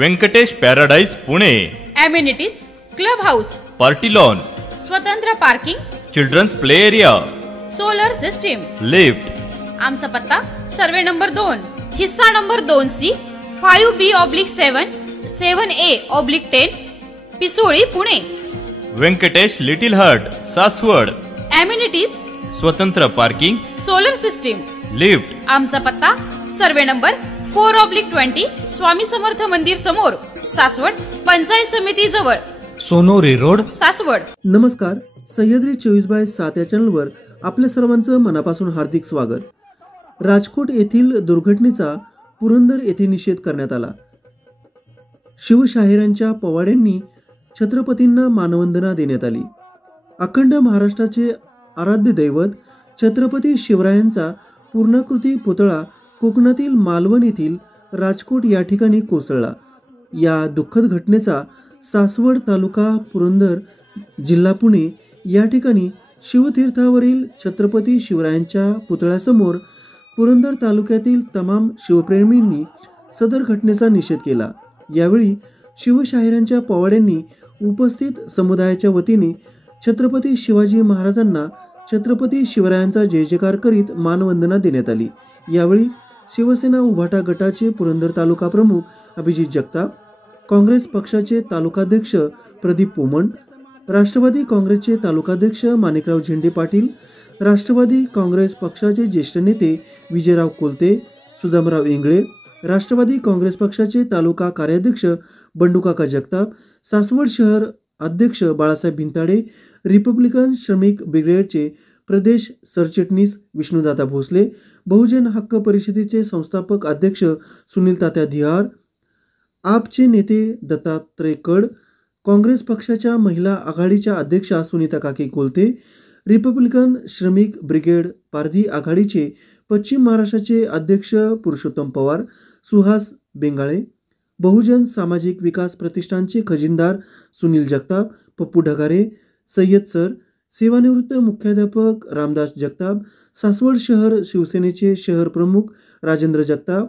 Venkatesh paradise Pune. Amenities club house, party lawn, स्वतंत्र parking, children's play area, solar system, lift. आमचा पत्ता survey number 2, हिस्सा number 2C, 5B/7, 7A/10, Pisoli, Pune. Venkatesh little heart, Saswad. Amenities स्वतंत्र parking, solar system, lift. आमचा पत्ता survey number 4/20, Swami Samarth मंदिर समोर, सासवड, पंचायत समिती जवळ, सोनोरी रोड, सासवड. नमस्कार. सह्याद्री 24/7 या चॅनलवर आपल्या सर्वांचं मनापासून हार्दिक स्वागत. राजकोट येथील दुर्घटनेचा पुरंदर येथे निषेध करण्यात आला. शिवशाहिरांच्या पोवाड्यांनी छत्रपतींना मानवंदना देण्यात आली. अखंड महाराष्ट्राचे आराध्य दैवत छत्रपती शिवरायांचा पूर्णाकृती पुतळा कोकणातील मालवण येथील राजकोट या ठिकाणी कोसळला. या दुःखद घटनेचा सासवड तालुका, पुरंदर जिल्हा पुणे या ठिकाणी शिवतीर्थावरील छत्रपती शिवरायांच्या पुतळ्यासमोर पुरंदर तालुक्यातील तमाम शिवप्रेमींनी सदर घटनेचा निषेध केला. यावेळी शिवशाहिरांच्या पोवाड्यांनी उपस्थित समुदायाच्या वतीने छत्रपती शिवाजी महाराजांना छत्रपती शिवरायांचा जय जयकार करीत मानवंदना देण्यात आली. यावेळी शिवसेना उभाटा गटाचे पुरंदर तालुका प्रमुख अभिजित जगताप, काँग्रेस पक्षाचे तालुकाध्यक्ष प्रदीप पोमण, राष्ट्रवादी काँग्रेसचे तालुकाध्यक्ष माणिकराव झेंडे पाटील, राष्ट्रवादी काँग्रेस पक्षाचे ज्येष्ठ नेते विजयराव कोलते, सुदामराव इंगळे, राष्ट्रवादी काँग्रेस पक्षाचे तालुका कार्याध्यक्ष बंडूकाका जगताप, सासवड शहर अध्यक्ष बाळासाहेब भिंताडे, रिपब्लिकन श्रमिक ब्रिगेडचे प्रदेश सरचिटणीस विष्णुदादा भोसले, बहुजन हक्क परिषदेचे संस्थापक अध्यक्ष सुनील तात्या धिहार, आपचे नेते दत्तात्रय कड, काँग्रेस पक्षाच्या महिला आघाडीच्या अध्यक्षा सुनीता काकी कोलते, रिपब्लिकन श्रमिक ब्रिगेड पारधी आघाडीचे पश्चिम महाराष्ट्राचे अध्यक्ष पुरुषोत्तम पवार, सुहास बेंगाळे, बहुजन सामाजिक विकास प्रतिष्ठानचे खजिनदार सुनील जगताप, पप्पू ढगारे, सय्यद सर, सेवानिवृत्त मुख्याध्यापक रामदास जगताप, सासवड शहर शिवसेनेचे शहर प्रमुख राजेंद्र जगताप,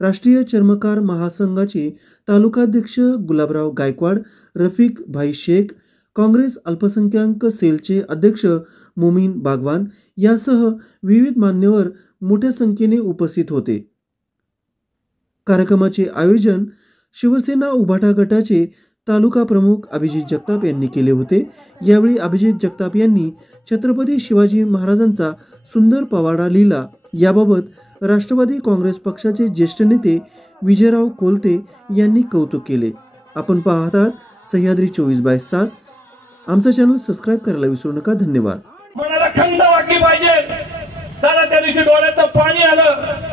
राष्ट्रीय चर्मकार महासंघाचे तालुकाध्यक्ष गुलाबराव गायकवाड, रफिक भाई शेख, काँग्रेस अल्पसंख्याक सेलचे अध्यक्ष मोमीन बागवान यासह विविध मान्यवर मोठ्या संख्येने उपस्थित होते. कार्यक्रमाचे आयोजन शिवसेना उभाटा गटाचे तालुका प्रमुख अभिजित जगताप यांनी केले होते. यावेळी अभिजित जगताप यांनी छत्रपती शिवाजी महाराजांचा सुंदर पोवाडा लिहिला. याबाबत राष्ट्रवादी काँग्रेस पक्षाचे ज्येष्ठ नेते विजयराव कोलते यांनी कौतुक केले. आपण पाहत आहात सह्याद्री 24/7. आमचा चॅनल सबस्क्राईब करायला विसरू नका. धन्यवाद. मनाला खंत वाटली पाहिजे. त्याला त्या दिवशी डोळ्यात पाणी आलं.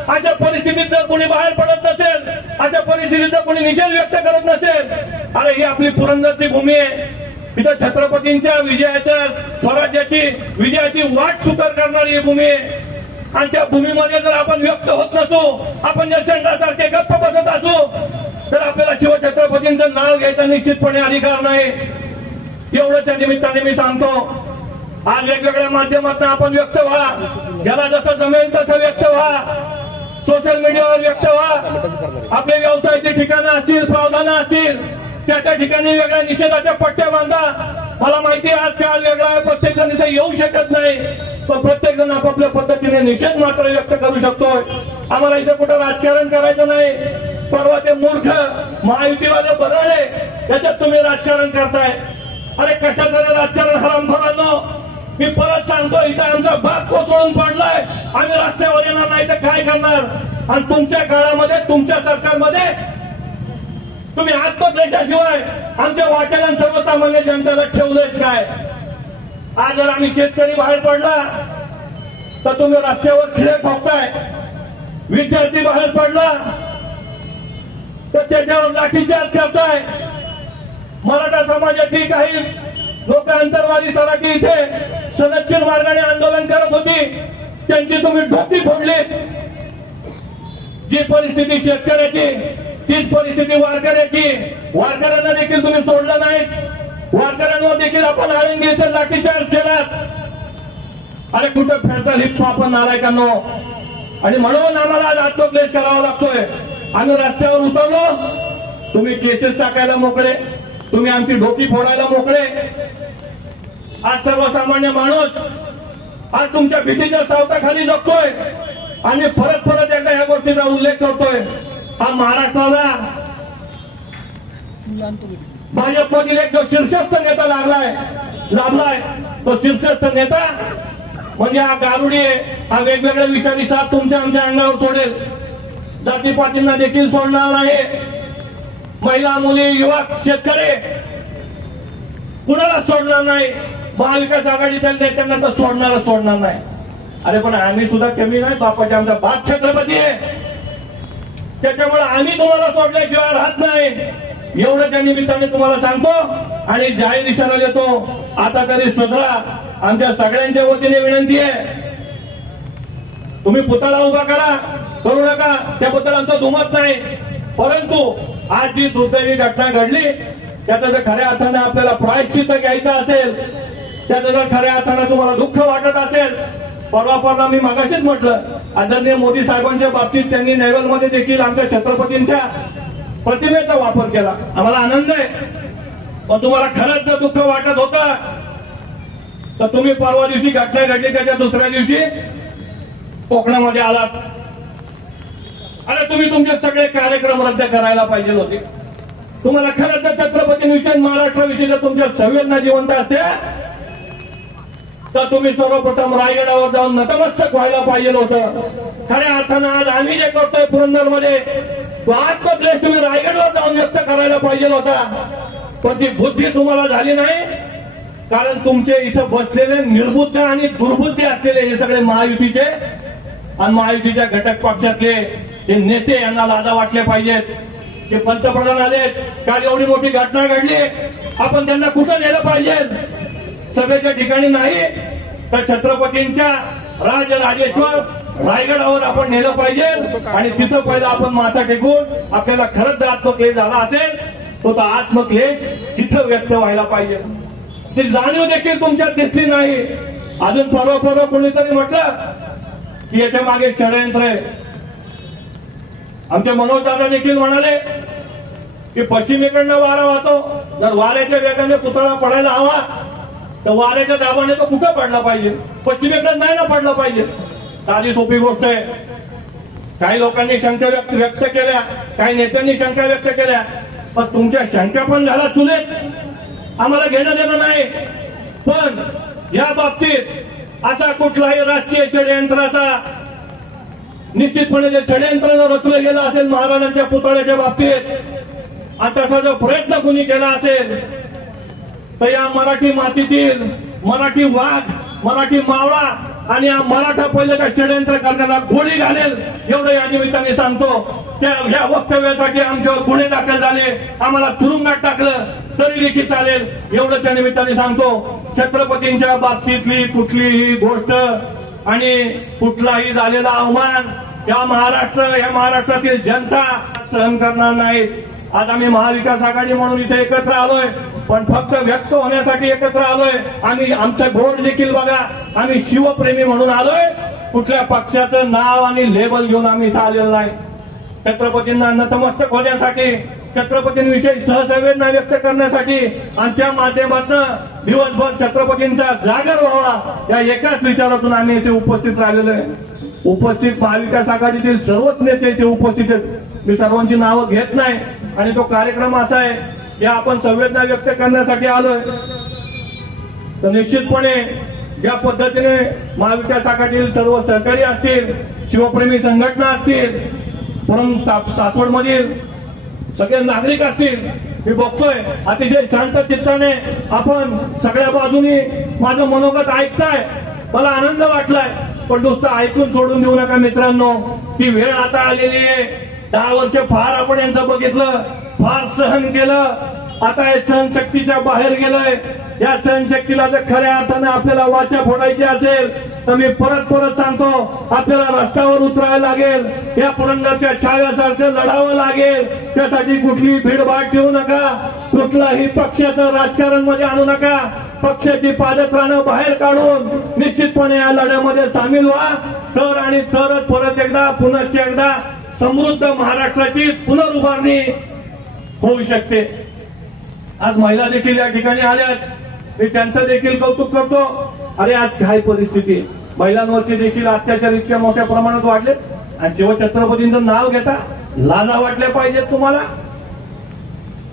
अशा परिस्थितीत जर कोणी बाहेर पडत नसेल, अशा परिस्थितीत जर कोणी निषेध व्यक्त करत नसेल, अरे ही आपली पुरंदरची भूमी आहे. इथं छत्रपतींच्या विजयाच्या, स्वराज्याची विजयाची वाट सुकर करणारी ही भूमी आहे. आणि त्या भूमीमध्ये जर आपण व्यक्त होत नसू, आपण जर शेंडासारखे गप्प बसत असू, तर आपल्याला शिवछत्रपतींचं नाव घ्यायचा निश्चितपणे अधिकार नाही. एवढ्याच्या निमित्ताने मी सांगतो, आज वेगवेगळ्या माध्यमातून आपण व्यक्त व्हा. ज्याला जसं जमेल तसं व्यक्त व्हा. सोशल मीडियावर व्यक्त व्हा. आपले व्यवसायाची ठिकाणं असतील, प्रावधानं असतील, त्या ठिकाणी वेगळ्या निषेधाच्या पट्ट्या बांधा. मला माहिती आहे आज काल वेगळा आहे, प्रत्येक जण इथे येऊ शकत नाही, पण प्रत्येक जण आपापल्या पद्धतीने निषेध मात्र व्यक्त करू शकतोय. आम्हाला इथे कुठं राजकारण करायचं नाही. परवा ते मूर्ख महायुतीवाले बदलले, त्याच्यात तुम्ही राजकारण करताय. अरे कशाचं राजकारण हरामखोरांनो. मी परत सांगतो, इथं आमचा बाप कोसळून पडलाय. आम्ही रस्त्यावर येणार नाही तर काय करणार. आणि तुमच्या काळामध्ये, तुमच्या सरकारमध्ये तुम्ही आत्मद्वेषाशिवाय आमच्या वाट्याला सर्वसामान्य जनतेला ठेवलंच काय. आज जर आम्ही शेतकरी बाहेर पडला तर तुम्ही रस्त्यावर खिळे ठोकताय. विद्यार्थी बाहेर पडला तर त्याच्यावर लाठीचार्ज करताय. मराठा समाजाची काही लोक अंतरवादी सराठी इथे सनदशीर मार्गाने आंदोलन करत होती, त्यांची तुम्ही डोकी फोडली. जी परिस्थिती शेतकऱ्याची, तीच परिस्थिती वारकऱ्याची. वारकऱ्यांना देखील तुम्ही सोडलं नाही. वारकऱ्यांवर देखील आपण आळंदी इथे लाठीचार्ज केलात. अरे कुठं फेरता लिप्तो आपण नालायकांनो. आणि म्हणून आम्हाला आज आत्मक्लेश करावा लागतोय. आम्ही रस्त्यावर उतरलो तुम्ही केसेस टाकायला मोकळे, तुम्ही आमची डोकी फोडायला मोकळे. आज सर्वसामान्य माणूस आज तुमच्या भीतीच्या सावटाखाली जगतोय आणि परत परत एकदा या गोष्टीचा उल्लेख करतोय. हा महाराष्ट्राला भाजपमधील एक जो शीर्षस्थ नेता लाभलाय तो शीर्षस्थ नेता म्हणजे हा गारुडी आहे. हा वेगवेगळ्या विषारी साथ तुमच्या आमच्या अंगावर सोडेल. जातीपातींना देखील सोडणार नाही. महिला, मुली, युवक, शेतकरी कुणाला सोडणार नाही. महाविकास आघाडीच्या नेत्यांना तर सोडणार नाही. अरे पण आम्ही सुद्धा कमी नाही. बापाचे आमचा बाप छत्रपती आहे, त्याच्यामुळे आम्ही तुम्हाला सोडल्याशिवाय राहत नाही. एवढं त्या निमित्ताने तुम्हाला सांगतो आणि जाहीर इशारा देतो. आता तरी सुधरा. आमच्या सगळ्यांच्या वतीने विनंती आहे, तुम्ही पुतळा उभा करू नका, त्याबद्दल आमचं दुमत नाही. परंतु आज जी दुर्दैवी घटना घडली त्याचं जर खऱ्या अर्थाने आपल्याला प्रायश्चित्त घ्यायचं असेल, त्याचं जर खऱ्या अर्थाने तुम्हाला दुःख वाटत असेल, परवा मी मगाशीच म्हटलं, आदरणीय मोदी साहेबांच्या बाबतीत त्यांनी नेवलमध्ये देखील आमच्या छत्रपतींच्या प्रतिमेचा वापर केला. आम्हाला आनंद आहे. पण तुम्हाला खरंच जर दुःख वाटत होतं तर तुम्ही परवा दिवशी घटना घडली त्याच्या दुसऱ्या दिवशी कोकणामध्ये आलात. अरे तुम्ही तुमचे सगळे कार्यक्रम रद्द करायला पाहिजे होते. तुम्हाला खरंच जर छत्रपतींविषयी, महाराष्ट्राविषयी जर तुमच्या संवेदना जिवंत असत्या तर तुम्ही सर्वप्रथम रायगडावर जाऊन नतमस्तक व्हायला पाहिजे होतं. खऱ्या अर्थानं आज आम्ही जे करतोय पुरंदरमध्ये तो आत्मक्लेश तुम्ही रायगडवर जाऊन व्यक्त करायला पाहिजे होता. पण ती बुद्धी तुम्हाला झाली नाही, कारण तुमचे इथं बसलेले निर्बुद्ध आणि दुर्बुद्धी असलेले हे सगळे महायुतीचे आणि महायुतीच्या घटक पक्षातले हे नेते यांना लाजा वाटले पाहिजेत. जे पंतप्रधान आलेत, काल एवढी मोठी घटना घडली, आपण त्यांना कुठं नेलं पाहिजे? सभेच्या ठिकाणी नाही तर छत्रपतींच्या राजराजेश्वर रायगडावर आपण नेलं पाहिजे आणि तिथं पहिला आपण माथा टेकून आपल्याला खरंच जर आत्मक्लेश झाला असेल तो आत्मक्लेश तिथं व्यक्त व्हायला पाहिजे. ती जाणीव देखील तुमच्यात दिसली नाही. अजून परवा कोणीतरी म्हटलं की याच्या मागे षडयंत्र आहे. आमचे मनोज दादा देखील म्हणाले की पश्चिमेकडनं वारा वाहतो, जर वाऱ्याच्या वेगाने पुतळा पडायला हवा तर वाऱ्याच्या दाबाने तो कुठं पडला पाहिजे? पश्चिमेकडे नाही ना पडला पाहिजे. साधी सोपी गोष्ट आहे. काही लोकांनी शंका व्यक्त केल्या, काही नेत्यांनी शंका व्यक्त केल्या, पण तुमच्या शंका पण झाला चुलेत, आम्हाला घेणं देणं नाही. पण या बाबतीत असा कुठलाही राजकीय षडयंत्राचा निश्चितपणे जे षडयंत्र रचलं गेलं असेल महाराजांच्या पुतळ्याच्या बाबतीत आणि त्याचा जर प्रयत्न कुणी केला असेल तर या मराठी मातीतील मराठी वाघ, मराठी मावळा आणि या मराठा पहिले त्या षडयंत्र करण्याला गोळी घालेल एवढं या निमित्ताने सांगतो. या वक्तव्यासाठी आमच्यावर गुन्हे दाखल झाले, आम्हाला तुरुंगात टाकलं तरी देखील चालेल एवढं त्या निमित्ताने सांगतो. छत्रपतींच्या बाबतीतली कुठलीही गोष्ट आणि कुठलाही झालेला अवमान या महाराष्ट्रातील जनता सहन करणार नाहीत. आज आम्ही महाविकास आघाडी म्हणून इथे एकत्र आलोय, पण फक्त व्यक्त होण्यासाठी एकत्र आलोय. आम्ही आमचं बोर्ड देखील बघा, आम्ही शिवप्रेमी म्हणून आलोय. कुठल्या पक्षाचं नाव आणि लेबल घेऊन आम्ही इथं आलेलो नाही. छत्रपतींना नतमस्तक होण्यासाठी, छत्रपतींविषयी सहसंवेदना व्यक्त करण्यासाठी आणि त्या माध्यमातून दिवसभर छत्रपतींचा जागर व्हावा या एकाच विचारातून आम्ही इथे उपस्थित राहिलेलो आहे. उपस्थित महाविकास आघाडीतील सर्वच नेते इथे उपस्थित आहेत. मी सर्वांची नावं घेत नाही आणि तो कार्यक्रम असा आहे की आपण संवेदना व्यक्त करण्यासाठी आलोय. तर निश्चितपणे ज्या पद्धतीने महाविकास आघाडीतील सर्व सहकारी असतील, शिवप्रेमी संघटना असतील, परंतु सासवडमधील सगळे नागरिक असतील, मी बघतोय अतिशय शांत चित्ताने आपण सगळ्या बाजूनी माझं मनोगत ऐकताय. मला आनंद वाटलाय. पण नुसतं ऐकून सोडून देऊ नका मित्रांनो. ती वेळ आता आलेली आहे. 10 वर्ष फार आपण यांचं बघितलं, फार सहन केलं. आता हे सहनशक्तीच्या बाहेर गेलोय. या सहनशक्तीला जर खऱ्या अर्थाने आपल्याला वाचा फोडायची असेल तर मी परत सांगतो, आपल्याला रस्त्यावर उतरायला लागेल. या पुरंदरच्या छाव्यासारखं लढावं लागेल. त्यासाठी कुठलीही भीडभाड ठेवू नका, कुठलाही पक्षाचं राजकारण मध्ये आणू नका. पक्षाची पादत्राणं बाहेर काढून निश्चितपणे या लढ्यामध्ये सामील व्हा. तर आणि तरच परत एकदा पुनश्च एकदा समृद्ध महाराष्ट्राची पुनरुभारणी होऊ शकते. आज महिला देखील या ठिकाणी आल्यात, मी त्यांचं देखील कौतुक करतो. अरे आज काय परिस्थिती, महिलांवरचे देखील अत्याचार इतक्या मोठ्या प्रमाणात वाढले आणि शिवछत्रपतींचं नाव घेता लाजा वाटल्या पाहिजेत तुम्हाला.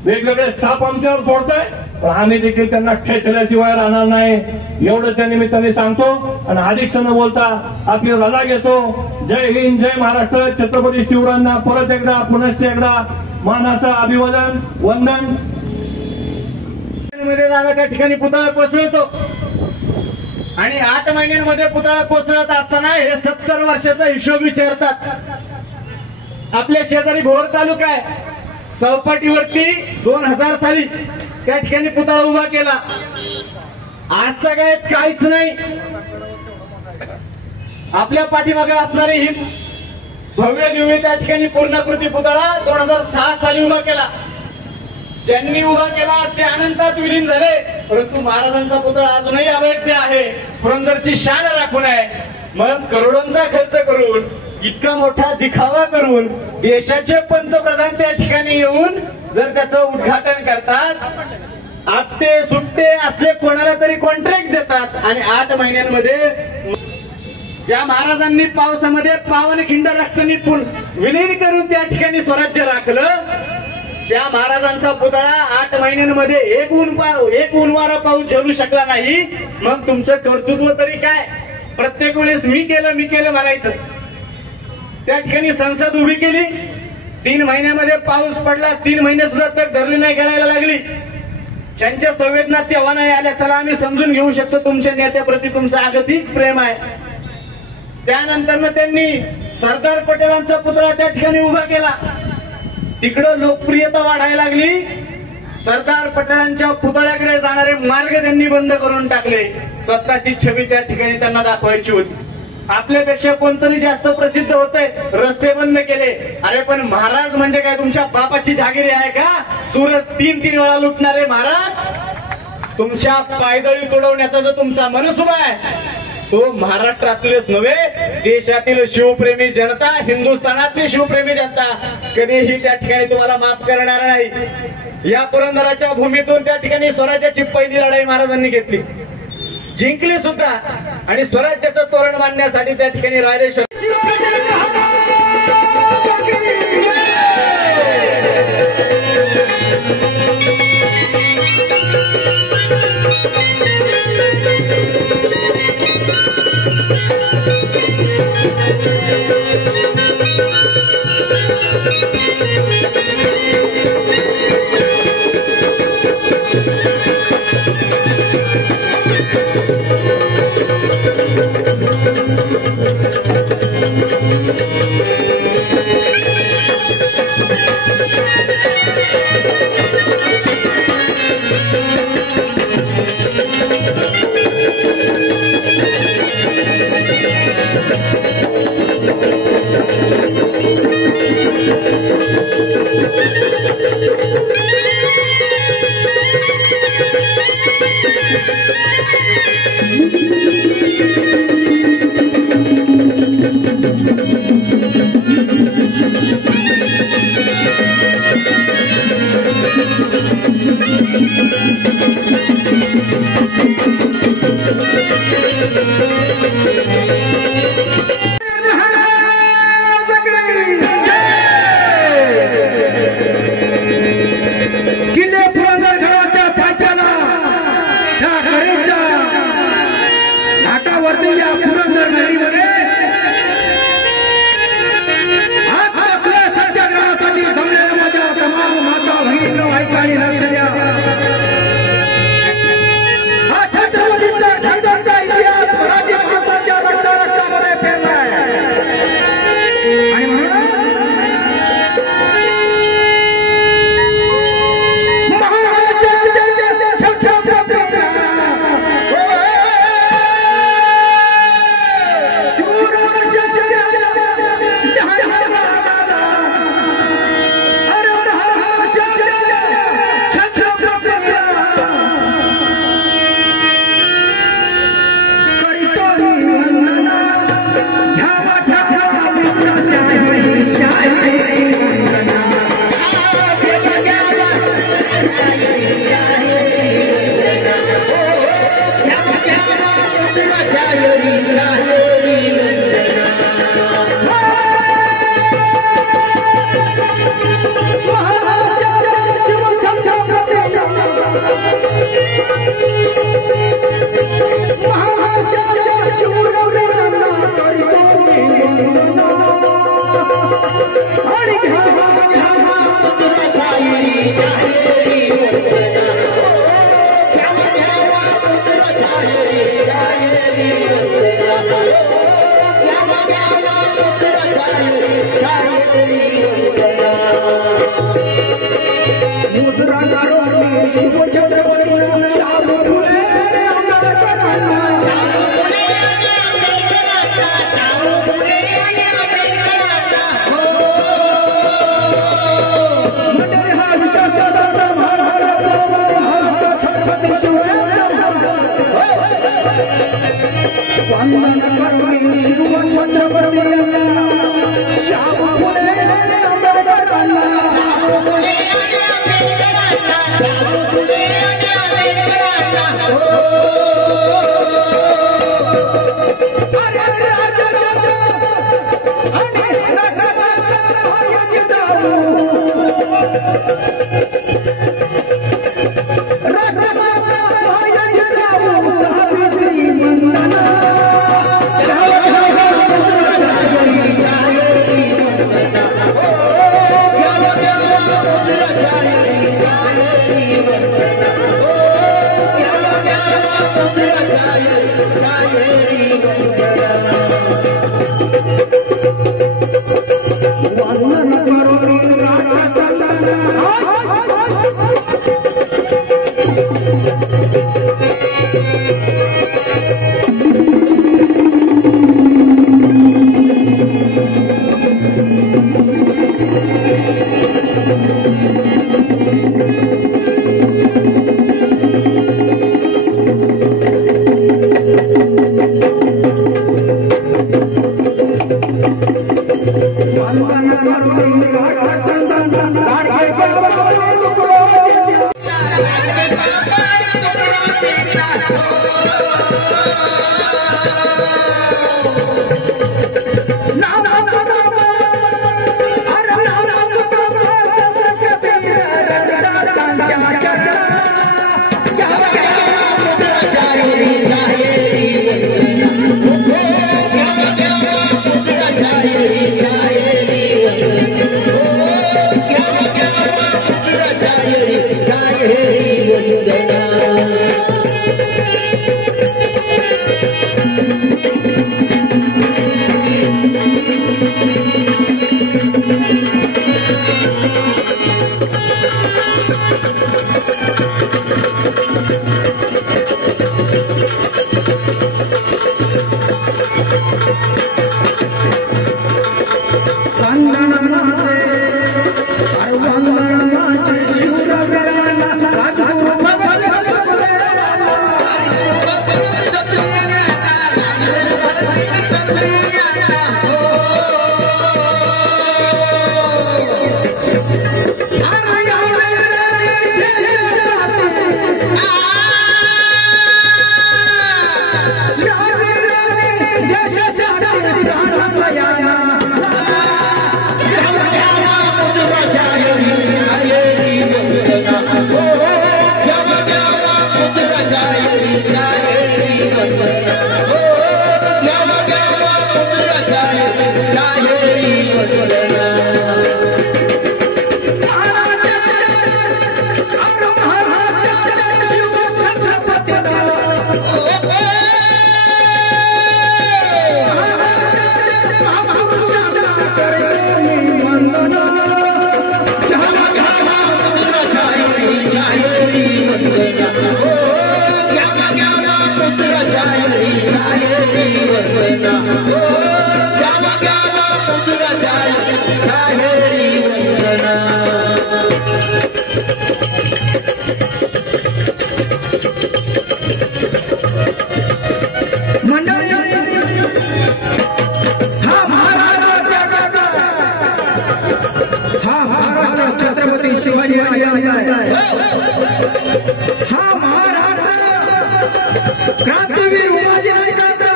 वेगवेगळे साप आमच्यावर फोडताय, पण आम्ही देखील त्यांना खेचल्याशिवाय राहणार नाही, एवढं त्या निमित्ताने सांगतो. आणि अधिक न बोलता आपली रजा घेतो. जय हिंद, जय महाराष्ट्र. छत्रपती शिवरायांना परत एकदा पुनश्च एकदा मानाचं अभिवादन, वंदन. मध्ये जागा त्या ठिकाणी पुतळा कोसळतो आणि 8 महिन्यांमध्ये पुतळा कोसळत असताना हे 70 वर्षाचा हिशोब विचारतात. आपल्या शेजारी भोर तालुका आहे, चौपाटीवरती 2000 साली त्या ठिकाणी पुतळा उभा केला. आज तर काय काहीच नाही. आपल्या पाठीमागे असणारी ही भव्य दिव्य त्या ठिकाणी पूर्णाकृती पुतळा 2006 साली उभा केला. ज्यांनी उभा केला ते अनंतात विलीन झाले, परंतु महाराजांचा पुतळा अजूनही अवैध आहे, पुरंदरची शान राखून आहे. मग करोडोंचा खर्च करून, इतका मोठा दिखावा करून देशाचे पंतप्रधान त्या ठिकाणी येऊन जर त्याचं उद्घाटन करतात, आपटे सुट्टे असले कोणाला तरी कॉन्ट्रॅक्ट देतात आणि 8 महिन्यांमध्ये ज्या महाराजांनी पावसामध्ये पावनखिंड रक्तांनी विलीन करून त्या ठिकाणी स्वराज्य राखलं, त्या महाराजांचा पुतळा 8 महिन्यांमध्ये एक ऊनवारा पाऊस झेलू शकला नाही. मग तुमचं कर्तृत्व तरी काय? प्रत्येक वेळेस मी केलं म्हणायचं. त्या ठिकाणी संसद उभी केली, 3 महिन्यामध्ये पाऊस पडला, 3 महिने सुद्धा तक धरली नाही, गळायला लागली. त्यांच्या संवेदना तेव्हा नाही आल्या. चला आम्ही समजून घेऊ शकतो तुमच्या नेत्याप्रती तुमचं अगतिक प्रेम आहे. त्यानंतर त्यांनी सरदार पटेलांचा पुतळा त्या ठिकाणी उभा केला. तिकडं लोकप्रियता वाढायला लागली. सरदार पटेलांच्या पुतळ्याकडे जाणारे मार्ग त्यांनी बंद करून टाकले. स्वतःची छबी त्या ठिकाणी त्यांना दाखवायची होती. आपल्यापेक्षा कोणतरी जास्त प्रसिद्ध होतंय, रस्ते बंद केले. अरे पण महाराज म्हणजे काय तुमच्या बापाची जागिरी आहे का? सुरत 3-3 वेळा लुटणारे महाराज, तुमच्या पायदळी तोडवण्याचा जो तुमचा मनसुबा आहे तो महाराष्ट्रातलेच नव्हे, देशातील शिवप्रेमी जनता, हिंदुस्थानातली शिवप्रेमी जनता कधीही त्या ठिकाणी तुम्हाला माफ करणार नाही. या पुरंदराच्या भूमीतून त्या ठिकाणी स्वराज्याची पहिली लढाई महाराजांनी घेतली, जिंकली सुद्धा. आणि स्वराज्याचं तोरण मांडण्यासाठी त्या ठिकाणी रायरेश्वर छत्रपती छत्रपती शिवरायांचा वंदन करुणी शिव छत्रपतींना शाहू फुले आंबेडकरांना क्रांतीवीर उमाजी नाईकांचा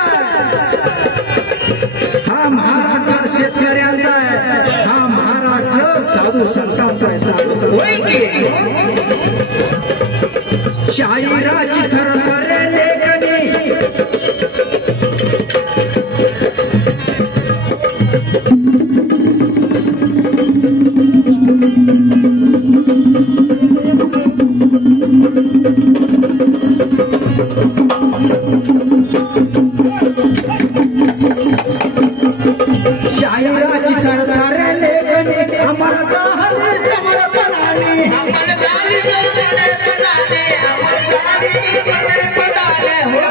हा महाराष्ट्र शेतकऱ्यांचा आहे, हा महाराष्ट्र साधू संतांचा आहे. साधू शाहिराची खरं करे लेखणी शाहिराची खरं करे लेखणी अमर गाली समर्पणाने अमर गाली समर्पणाने अमर गाली समर्पणाने हो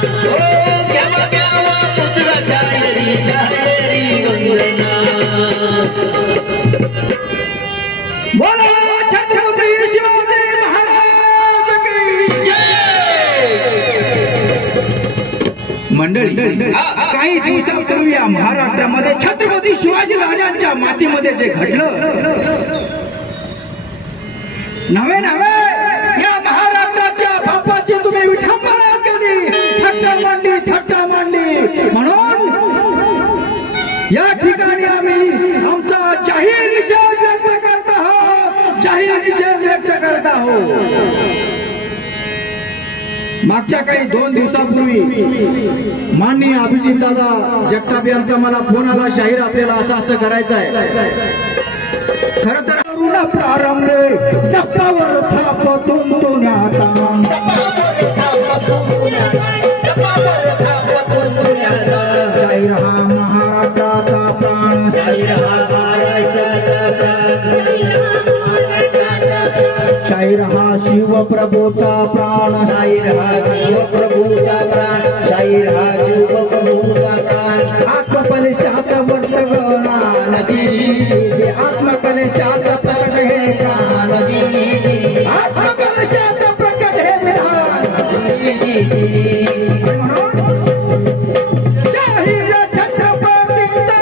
घ्यावा घ्यावा पुत्र जायरी जायरी वंदना बोला छत्रपती शिवाजी महाराज की मंडळी काही दिवसांपूर्वी या महाराष्ट्रामध्ये छत्रपती शिवाजी राजांच्या मातीमध्ये जे घडलं नवे नवे या महाराष्ट्राच्या बापाची तुम्ही विठंबना केली थट्टा मांडली म्हणून या ठिकाणी आम्ही आमचा जाहीर निषेध व्यक्त करत आहोत मागच्या काही 2 दिवसापूर्वी माननीय अभिजित दादा जगताप यांचा मला फोन आला शाहीर आपल्याला असं करायचं आहे खर तर प्रारंभ डप्पावर थापतून जय रहा महाराष्ट्राचा प्राण जय रहा शिवप्रभूचा प्राण जय रहा शिवप्रभूचा प्राण आत्मकलशात वर्तगणा आत्मकलशात प्रकट हे प्राण आत्मकलशात प्रकट हे विधान जाहीर छत्रपतींचा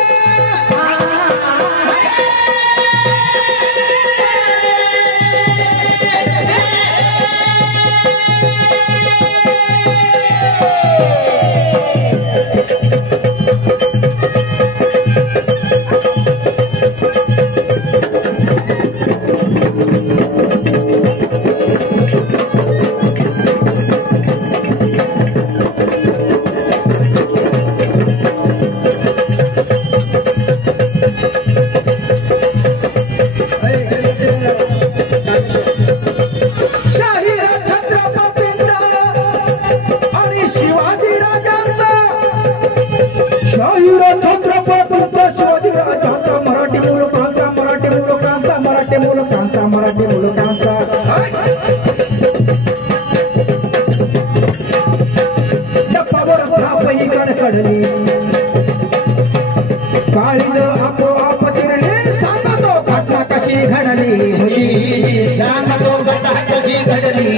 काळीज आपोआप तिरणे सांगतो घटना कशी घडली सांगतो घटना कशी घडली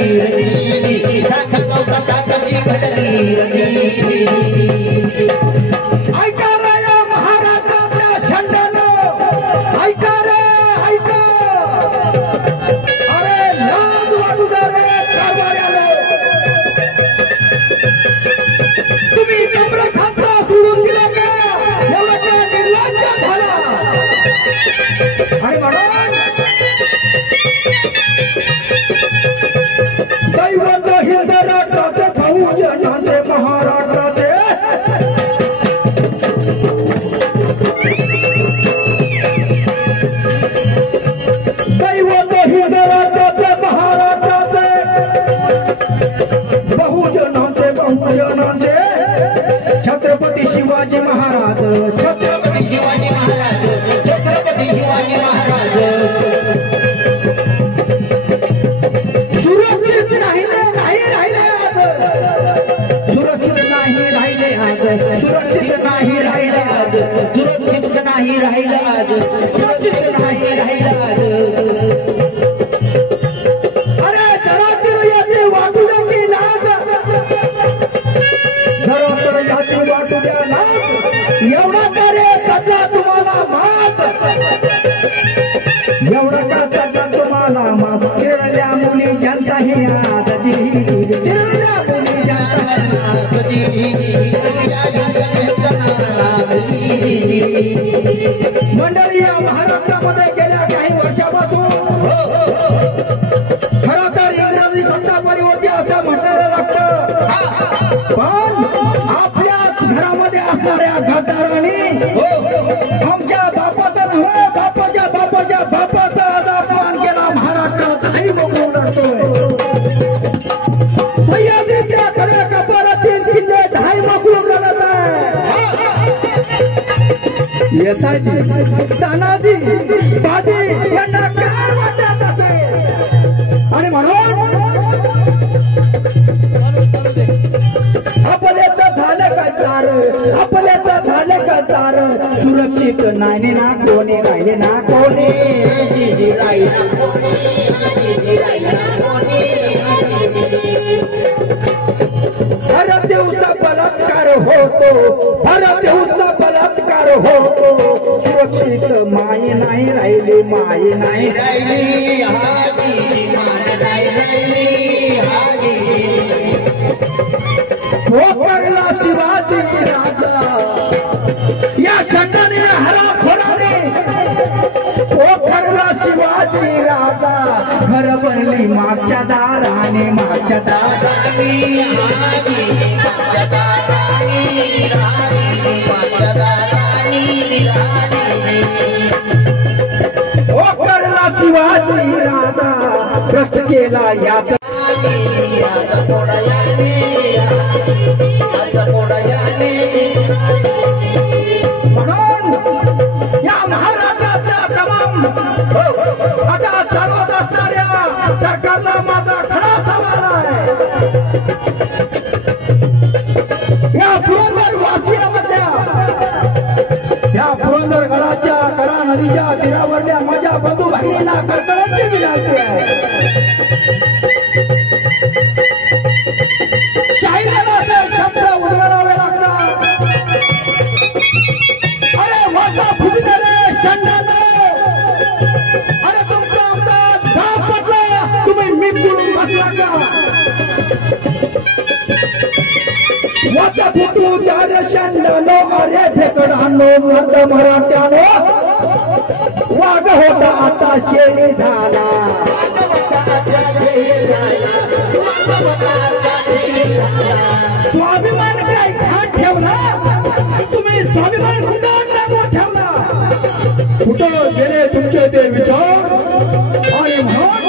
सांगतो घटना कशी घडली ऐका रे महाराष्ट्राच्या शंडानो ऐका रे ऐका अरे लाज वाटू दे रे कारभाऱ्याला तुम्ही कमरे खालचा सोडून दिला का एवढा निर्लज्ज झाला आणि म्हणून दैवत हिंद राष्ट्राचे बहुजनांचे महाराष्ट्राचे दैवत हिंद राष्ट्राचे महाराष्ट्राचे बहुजनांचे छत्रपती शिवाजी महाराज छत्रपती शिवाजी महाराज छत्रपती शिवाजी महाराज सुरक्षित नाही राहिले आज सुरक्षित नाही राहिले आज सुरक्षित नाही राहिले आज सुरक्षित नाही राहिले आज सुरक्षित नाही राहिले आज अरे जरा तर याचे वाटू नये लाज जरा तर याचे वाटू द्या लाज एवढा कार्यकर्ता तुम्हाला मात एवढा कार्यकर्ता तुम्हाला मात चिरल्या मुली जनता ही आजची चिरल्या मुली मंडळी या महाराष्ट्रामध्ये गेल्या काही वर्षापासून खरं तर इंग्रजी सत्ता परिवर्ती असं म्हणायला लागतं पण आपल्याच घरामध्ये असणाऱ्या गद्दारांनी आमच्या बापाचा नव्हे बापाच्या बापाच्या बापाचा आज अपमान केला महाराष्ट्रातही मोकळून लागतोय सह्याद्रीच्या खऱ्या कपाळातील किल्ले ढाई मोकळून लागत आहे यसाजी तानाजी बाजी यांना काय वाटत असेल आणि म्हणून आपण झाले गद्दार सुरक्षित नाही ना कोणी राहिले ना कोणी हर दिवसा बलात्कार होतो हर दिवसा बलात्कार होतो सुरक्षित माई नाही राहिली माई नाही राहिली भोकरला शिवाजी राजा या षंडाने हराफोडाने भोकरला शिवाजी राजा घर बनली मागच्या दाराने मागच्या दाराने भोकरला शिवाजी राजा भ्रष्ट केला याचा म्हणून या महाराष्ट्रातल्या तमाम आता चालवत असणाऱ्या सरकारला माझा खरा सवाल आहे या पुरंदर वासियामधल्या या पुरंदर गडाच्या करा नदीच्या तीरावरल्या माझ्या बंधू भगिनींना कळकळाची विनंती आहे शाहिदाला शब्द उद्गारावे लागतात अरे माझा फुटणारे षंडाने अरे तुमचा आमचा धाप पडला तुम्ही मीठ बोलून बसला का माझा फुटू त्या षंडानो अरे भेकडानो मर्द मराठ्यानो वाघ होता आता शेळी झाला स्वाभिमान काय ठाण ठेवला तुम्ही स्वाभिमान कुठं ठेवला कुठं गेले तुमचे ते विचार आणि म्हणून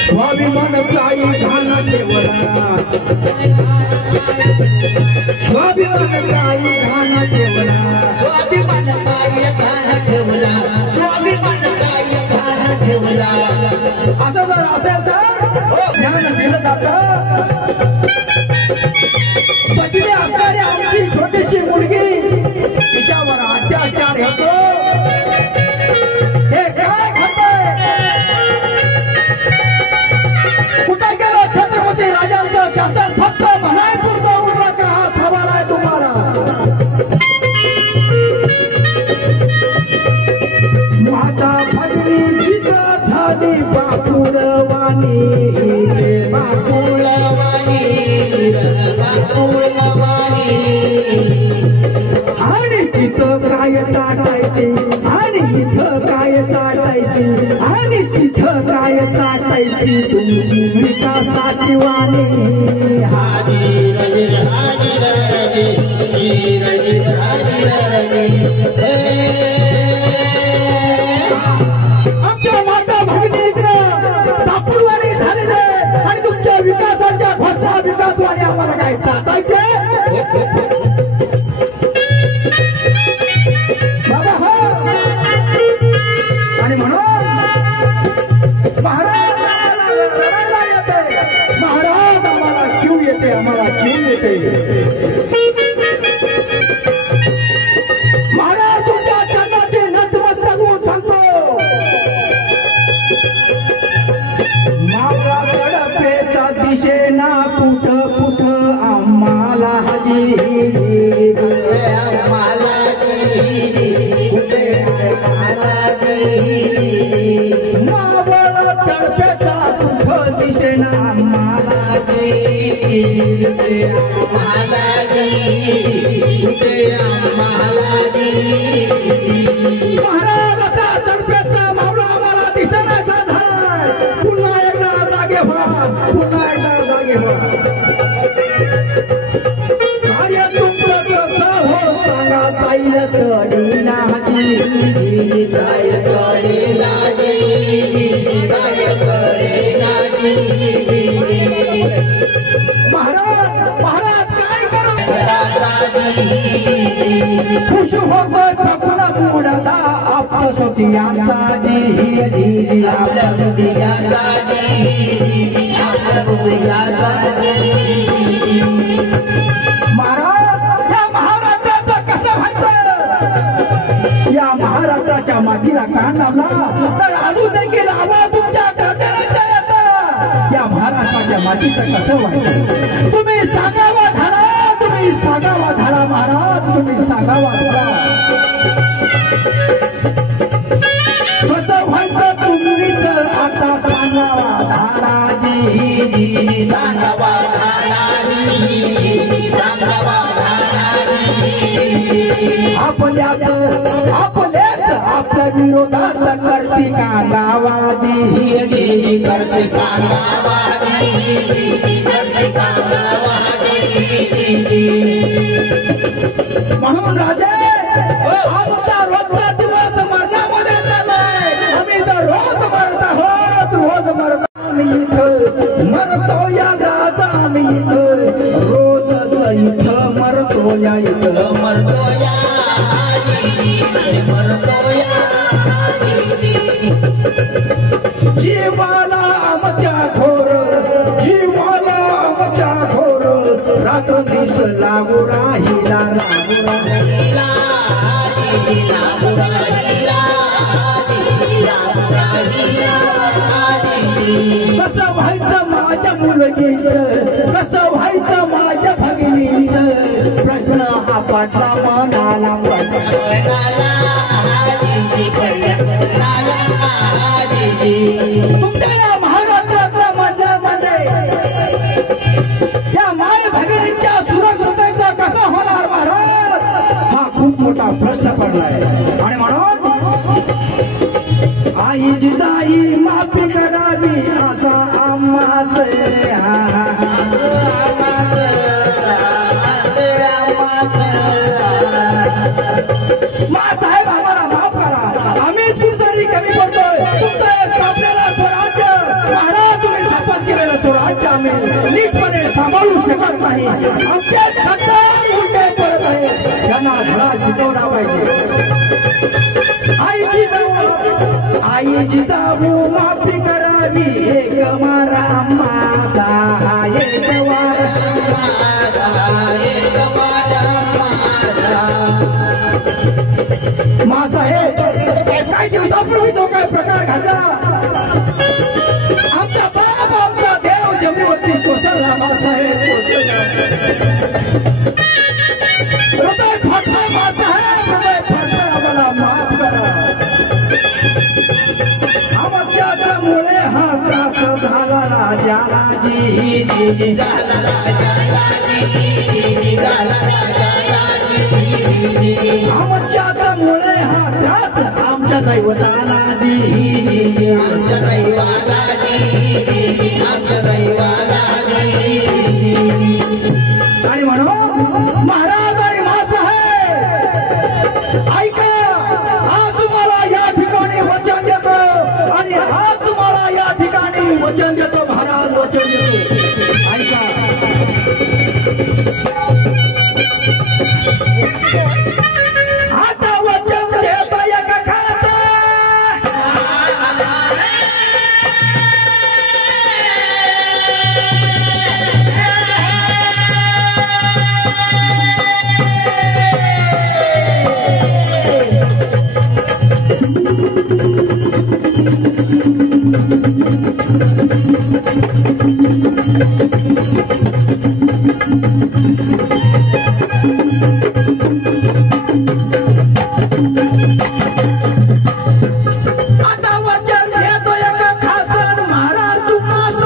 स्वाभिमान काही घाण ठेवला स्वाभिमान काही घाण ठेवला स्वाभिमान काही घाण ठेवला स्वाभिमान काही घाण ठेवला असं जर असेल तर ज्ञान दिलं जातं पहिली असणारी आमची छोटीशी मुलगी तिच्यावर अत्याचार होतो हे काय घडतंय कुठे गेलं छत्रपती राजांचं शासन फक्त म्हणाय पुरता उरला का हा सवाल आहे तुम्हाला माता भगिनी चित्र झाली बापुळवाणी आणि तिथं काय चाटायचे आणि इथं काय चाटायचे आणि तिथं काय चाटायची तुमची विकासाची वाणी आमच्या माता भगिनींना दापुरवाणी झालेले आणि तुमच्या विकासाच्या घोषणा विकासवाणी आम्हाला काय चाटायचे बाबा आणि म्हणून महाराज आम्हाला क्यू येते आम्हाला क्यू येते महाराज तुमच्या चरणाचे नतमस्तक होऊन सांगतो मागा गडपेचा दिशेना कुठं कुठं आम्हाला हजी आम्हाला मावळ तडपेचा कुठं दिशेना आम्हाला महाराज असा तडपेचा मावळा आम्हाला दिसण्याचा झाला पुन्हा एकदा जागे व्हा पुन्हा एकदा जागे व्हा कार्य तुमचं कसं हो सांगा जाईल तडी नाची काय कडेला महाराज महाराज काय करू खुश होतोय फकुणा बुडादा आपला सोतियांचा जी जी जी आपल्या सोतियांचा जी आपल्या सोतियांचा महाराज या महाराजाचा कसा मातीला कान लावला तर अजून देखील आवाज तुमच्या गर्दनाचा येतो. या महाराष्ट्राच्या मातीचं कसं वाटतं तुम्ही सांगावा धाडा, तुम्ही सांगावा धाडा महाराज, तुम्ही सांगावा धाडा. कसं व्हायचं तुम्हीच आता सांगावा धाडाजी, सांगावा धाडाजी, सांगावा आपल्याच आपल्या विरोधात करते का गावाजी, करते का गावाजी, करते का गावाजी. म्हणून राजे आमचा रोजचा दिवस मरणामध्ये चाललाय. आम्ही तर रोज मरत आहोत, रोज मरत. आम्ही इथं मरतो या राजा, आम्ही इथं रोज इथं मरतो या, इथं मरतो या, मरतो या. जीवाला आमच्या घोर, जीवाला आमच्या घोर, रात्र दिस लागू राहिला, लागू राहिला, लागू राहिला, लागू राहिला. कसं व्हायचं माझ्या मुलगीचं, कसं व्हायचं माझ्या भगिनीचं, प्रश्न हा पडला मनाला, तुमच्या या महाराष्ट्रातल्या मधल्यामध्ये या माय भगिनींच्या सुरक्षिततेचा कसा होणार महाराज, हा खूप मोठा प्रश्न पडलाय. आणि म्हणून आई जिजाई माफी करावी असा आम्हास, साहेब आम्हाला माफ करा, आम्ही सुरतरी कमी पडतोय. तुमचं आपल्याला स्वराज्य महाराज, तुम्ही स्थापन केलेलं स्वराज्य आम्ही नीटपणे सांभाळू शकत नाही. आमचे सरकार उलटे करत आहे, त्यांना धडा शिकवला पाहिजे. आई जिजाऊ माफी करावी, एक मारा माझा, एक मासाहेब काही दिवसापूर्वी जो काय प्रकार घडला, आमचा बाप आमचा देव जमिनीवरती कोसळला. मासाहेब हृदय फाटलं, मासाहेब हृदय फाटलं, आम्हाला माफ करा. आमच्यामुळे हा त्रास झाला राजाला, जी झाला आमच्यामुळे हा त्रास आमच्या दैवताला, जी आमच्या दैवाला, आमच्या दैवाला. आणि म्हणून महाराज आणि मासाहेब ऐका, आज तुम्हाला या ठिकाणी वचन देतो, आणि आज तुम्हाला या ठिकाणी वचन देतो महाराज, वचन देतो. ऐका, आता वचन देतो एका खास, आता वचन देतो एका खास महाराज तुम्हास,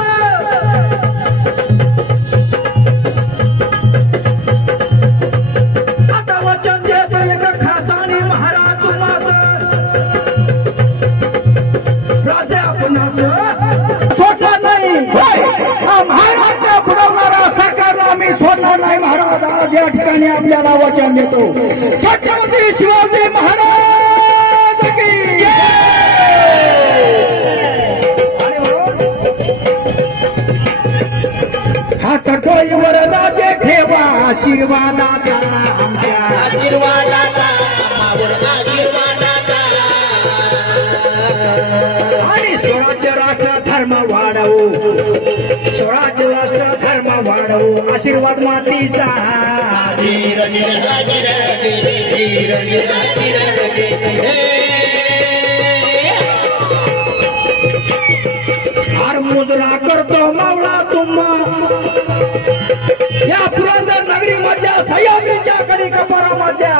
आता वचन देतो एका खासाने महाराज तुम्हास, राजा आपणास सोडणार नाही. महाराज बुडवणारा सरकारला आम्ही सोडणार नाही महाराज. आज या ठिकाणी आपल्याला वचन देतो. छत्रपती शिवाजी महाराज की जय. हात डोईवर राजे ठेवा, आशीर्वादाचा आमच्या, आशीर्वादाचा आशीर्वादाचा. आणि स्वराज्य राष्ट्र धर्म वाढवू, स्वराज्य राष्ट्र धर्म वाढवू, आशीर्वाद मातीचा. धीर धीर धीर धीर धीर धीर धीर मुजरा करतो मावळा तुम्हा या पुरंदर नगरी मध्या सह्याद्रीच्या कडी कपारामध्या